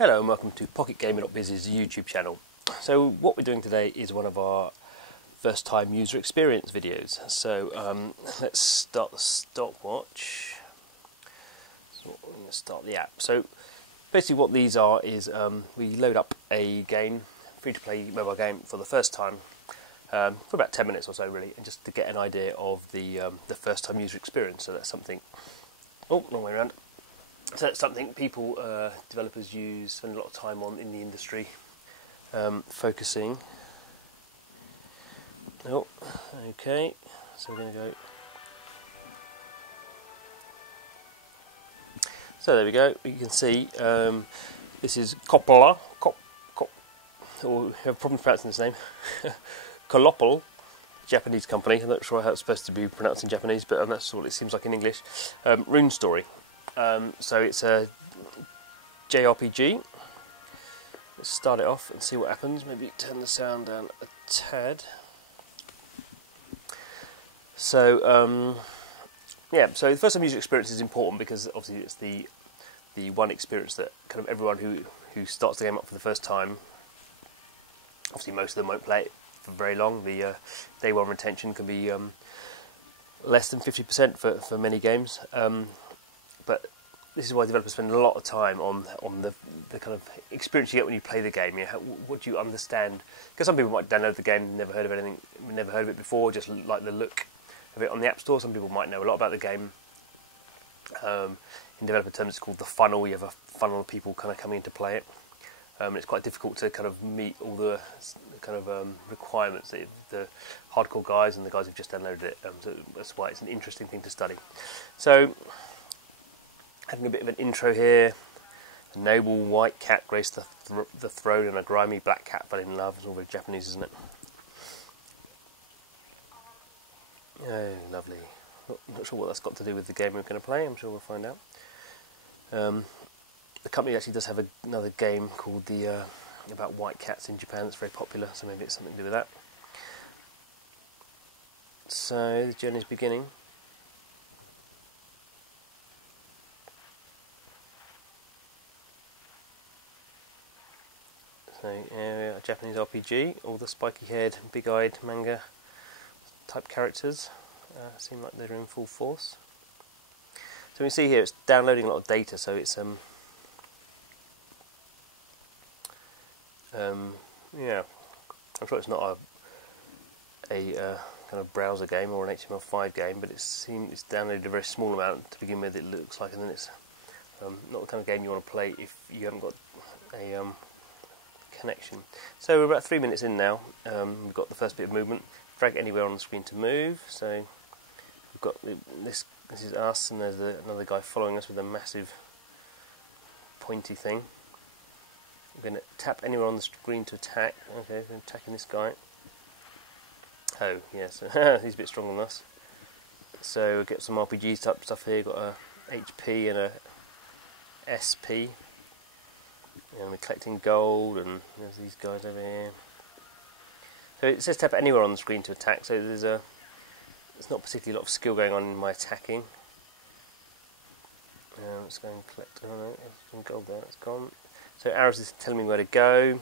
Hello and welcome to PocketGamer.biz's YouTube channel. So what we're doing today is one of our first time user experience videos. So let's start the stopwatch. So we're going to start the app. So basically what these are is we load up a game, free-to-play mobile game for the first time for about 10 minutes or so really, and just to get an idea of the first time user experience. So that's something, oh, wrong way around. So that's something people, developers use, spend a lot of time on in the industry, focusing. Oh, okay, so we're going to go. So there we go, you can see this is Colopl, or we have a problem pronouncing this name, Colopl, Japanese company. I'm not sure how it's supposed to be pronounced in Japanese, but that's what it seems like in English. Rune Story. So it's a JRPG. Let's start it off and see what happens. Maybe turn the sound down a tad. So yeah, so the first time user experience is important because obviously it's the one experience that kind of everyone who starts the game up for the first time. Obviously, most of them won't play it for very long. The day one retention can be less than 50% for many games. But this is why developers spend a lot of time on the kind of experience you get when you play the game. You know, what do you understand? Because some people might download the game, never heard of it before, just like the look of it on the App Store. Some people might know a lot about the game. In developer terms, it's called the funnel. You have a funnel of people kind of coming in to play it. It's quite difficult to kind of meet all the kind of requirements that the hardcore guys and the guys who've just downloaded it. So that's why it's an interesting thing to study. So, having a bit of an intro here. A noble white cat graced the throne, and a grimy black cat fell in love. It's all very Japanese, isn't it? Oh, lovely. I'm not sure what that's got to do with the game we're going to play. I'm sure we'll find out. The company actually does have another game called about white cats in Japan that's very popular, so maybe it's something to do with that. So the journey's beginning. So a Japanese RPG, all the spiky-haired, big-eyed manga type characters seem like they're in full force. So we see here it's downloading a lot of data, so it's yeah, I'm sure it's not a kind of browser game or an HTML5 game, but it's downloaded a very small amount to begin with. It looks like, and then it's not the kind of game you want to play if you haven't got a connection. So we're about 3 minutes in now. We've got the first bit of movement. Drag anywhere on the screen to move. So we've got this. This is us, and there's another guy following us with a massive pointy thing. We're going to tap anywhere on the screen to attack. Okay, we're attacking this guy. Oh, yes, he's a bit stronger than us. So we'll get some RPG type stuff here. Got a HP and a SP. And we're collecting gold, and there's these guys over here. So it says tap anywhere on the screen to attack, so there's not particularly a lot of skill going on in my attacking. Let's go and collect, oh no, there's some gold there, it's gone. So arrows is telling me where to go.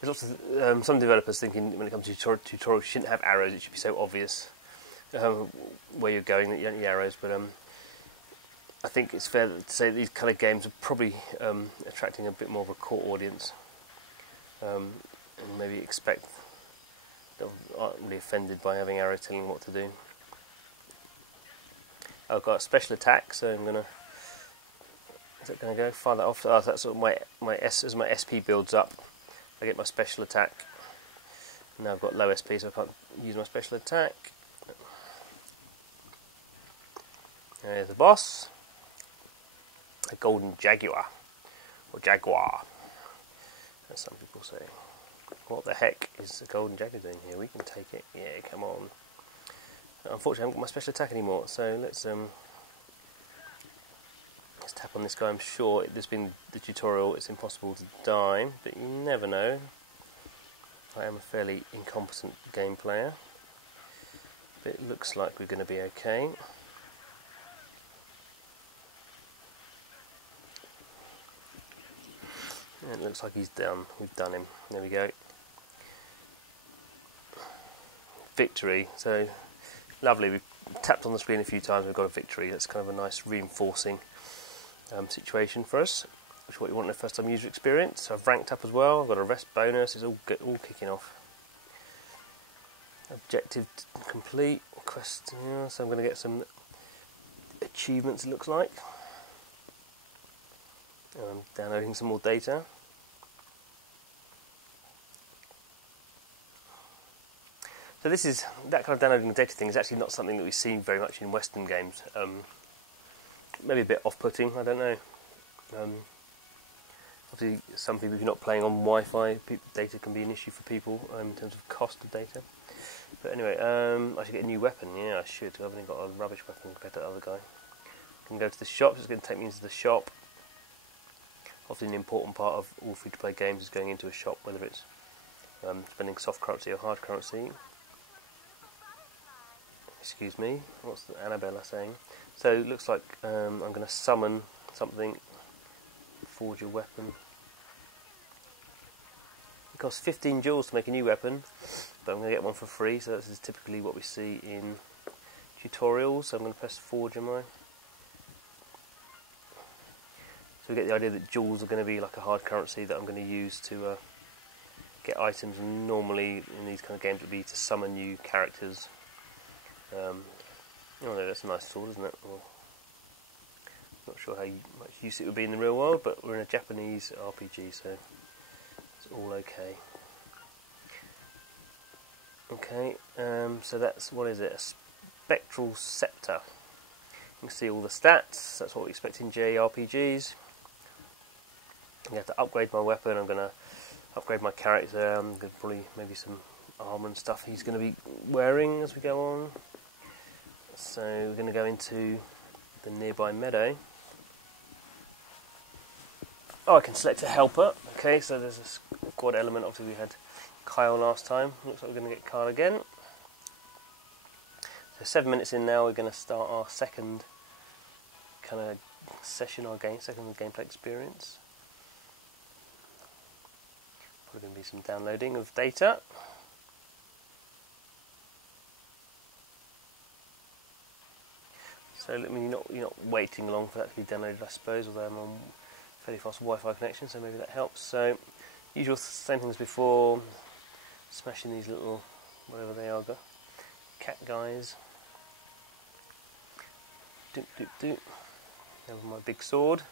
There's lots of, some developers thinking when it comes to tutorials you shouldn't have arrows, it should be so obvious where you're going that you don't need arrows, but I think it's fair to say that these kind of games are probably attracting a bit more of a core audience, and maybe expect they aren't really offended by having arrows telling them what to do. I've got a special attack, so I'm gonna. Is it gonna go? Fire that off. Oh, that's sort of as my SP builds up, I get my special attack. Now I've got low SP, so I can't use my special attack. There's the boss. A golden jaguar, or jaguar, as some people say. What the heck is the golden jaguar doing here? We can take it. Yeah, come on. Unfortunately, I haven't got my special attack anymore, so let's tap on this guy. I'm sure there's been the tutorial. It's impossible to die, but you never know. I am a fairly incompetent game player, but it looks like we're going to be okay. And it looks like he's done. We've done him. There we go. Victory. So lovely. We've tapped on the screen a few times. We've got a victory. That's kind of a nice reinforcing situation for us, which is what you want in a first time user experience. So I've ranked up as well. I've got a rest bonus. It's all kicking off. Objective complete. Quest. Yeah, so I'm going to get some achievements, it looks like. I'm downloading some more data. So this is, that kind of downloading the data thing is actually not something that we see very much in Western games. Maybe a bit off-putting, I don't know. Obviously, some people, if you're not playing on Wi-Fi, data can be an issue for people in terms of cost of data. But anyway, I should get a new weapon. Yeah, I should. I've only got a rubbish weapon compared to the other guy. I can go to the shop. It's going to take me into the shop. Obviously, an important part of all free-to-play games is going into a shop, whether it's spending soft currency or hard currency. Excuse me, what's the Annabella saying? So it looks like I'm going to summon something, forge a weapon. It costs 15 jewels to make a new weapon, but I'm going to get one for free, so this is typically what we see in tutorials. So I'm going to press forge, am I? So we get the idea that jewels are going to be like a hard currency that I'm going to use to get items, and normally in these kind of games it would be to summon new characters. Oh no, that's a nice sword, isn't it? Well, not sure how much use it would be in the real world, but we're in a Japanese RPG, so it's all okay. Okay, so that's, what is it? A spectral scepter. You can see all the stats. That's what we expect in JRPGs. You have to upgrade my weapon. I'm going to upgrade my character. I'm going to probably maybe some armor and stuff he's going to be wearing as we go on. So we're going to go into the nearby meadow. Oh, I can select a helper. Okay, so there's a squad element. Obviously we had Kyle last time. Looks like we're going to get Kyle again. So 7 minutes in now, we're going to start our second kind of session, second gameplay experience. Probably going to be some downloading of data. So I mean, you're not waiting long for that to be downloaded, I suppose, although I'm on fairly fast Wi-Fi connection, so maybe that helps. So, usual same things before, smashing these little, whatever they are, cat guys. Doop doop doop. There with my big sword.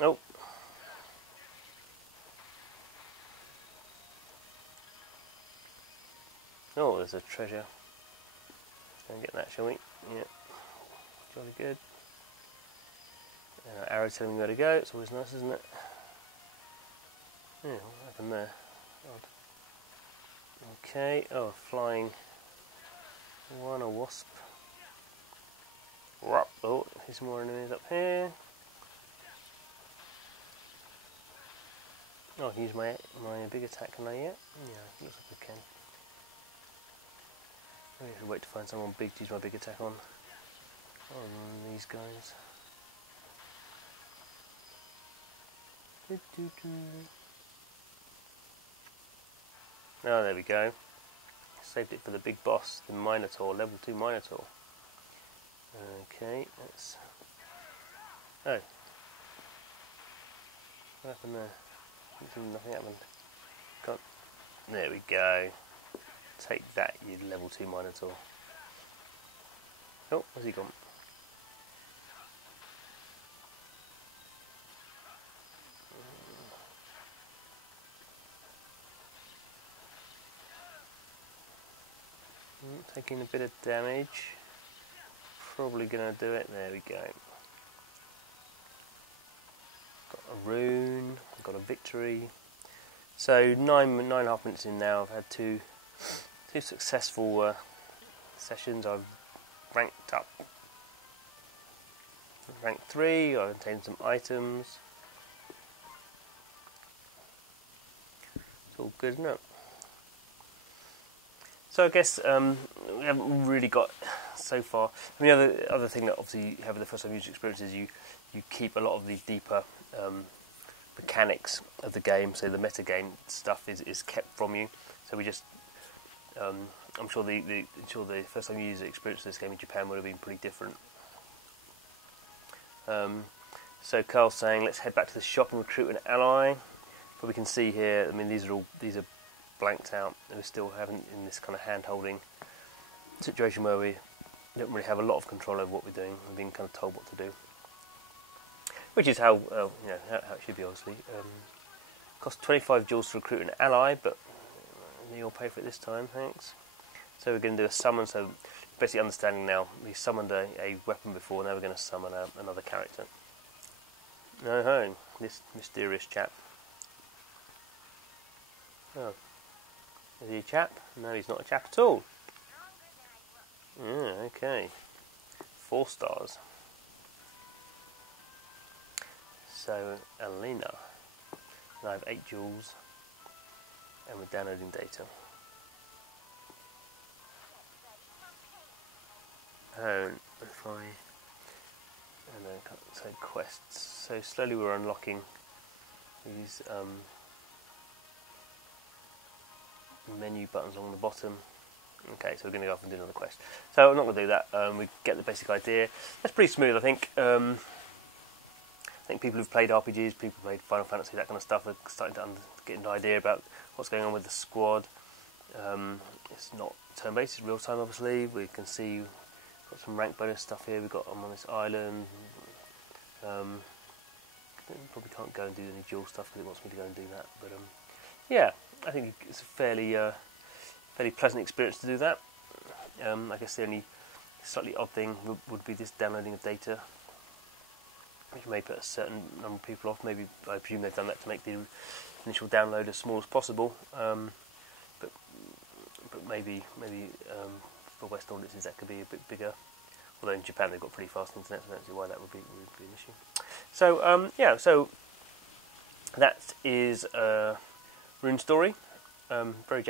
Oh. Oh, there's a treasure. Let's go and get that, shall we? Yeah. Jolly good. Arrow telling me where to go. It's always nice, isn't it? Yeah, what happened there? Odd. Okay. Oh, flying one, a wasp. Oh, there's some more enemies up here. Oh, I can use my big attack, can I yet? Yeah, looks like I can. Maybe I should wait to find someone big to use my big attack on. On these guys. Oh, there we go. Saved it for the big boss, the Minotaur, level 2 Minotaur. Okay, let's... Oh. What happened there? Nothing happened. Got... There we go. Take that, you level 2 Minotaur. Oh, where's he gone? Taking a bit of damage. Probably going to do it. There we go. Got a rune. I've got a victory. So 9.5 minutes in now. I've had two successful sessions. I've ranked up. Rank 3. I've obtained some items. It's all good, isn't it? So I guess we haven't really got so far. I mean, the other thing that obviously you have in the first time user experience is you keep a lot of the deeper mechanics of the game, so the metagame stuff is kept from you. So we just, I'm sure the first time user experience of this game in Japan would have been pretty different. So Carl's saying, let's head back to the shop and recruit an ally. But we can see here, I mean, these are blanked out, and we still haven't in this kind of hand-holding situation where we don't really have a lot of control over what we're doing. We're being kind of told what to do, which is how how it should be, obviously. Cost 25 jewels to recruit an ally, but you'll pay for it this time, thanks. So we're going to do a summon. So basically, understanding now, we summoned a weapon before. Now we're going to summon another character. Oh, this mysterious chap. Oh, is he a chap? No, he's not a chap at all. Yeah, okay. 4 stars. So, Alina. And I have 8 jewels. And we're downloading data. And if I... And then, so quests. So slowly we're unlocking these menu buttons along the bottom. Okay, so we're going to go off and do another quest. So I'm not going to do that. We get the basic idea. That's pretty smooth, I think. I think people who've played RPGs, people who've played Final Fantasy, that kind of stuff, are starting to get an idea about what's going on with the squad. It's not turn-based, it's real-time, obviously. We can see we've got some rank bonus stuff here. I'm on this island. Probably can't go and do any dual stuff because it wants me to go and do that. But yeah, I think it's a fairly pleasant experience to do that. I guess the only slightly odd thing would be this downloading of data, which may put a certain number of people off. Maybe I presume they've done that to make the initial download as small as possible. But maybe for West audiences that could be a bit bigger. Although in Japan they've got pretty fast internet, so I don't see why that would be an issue. So yeah, so that is Rune Story. Very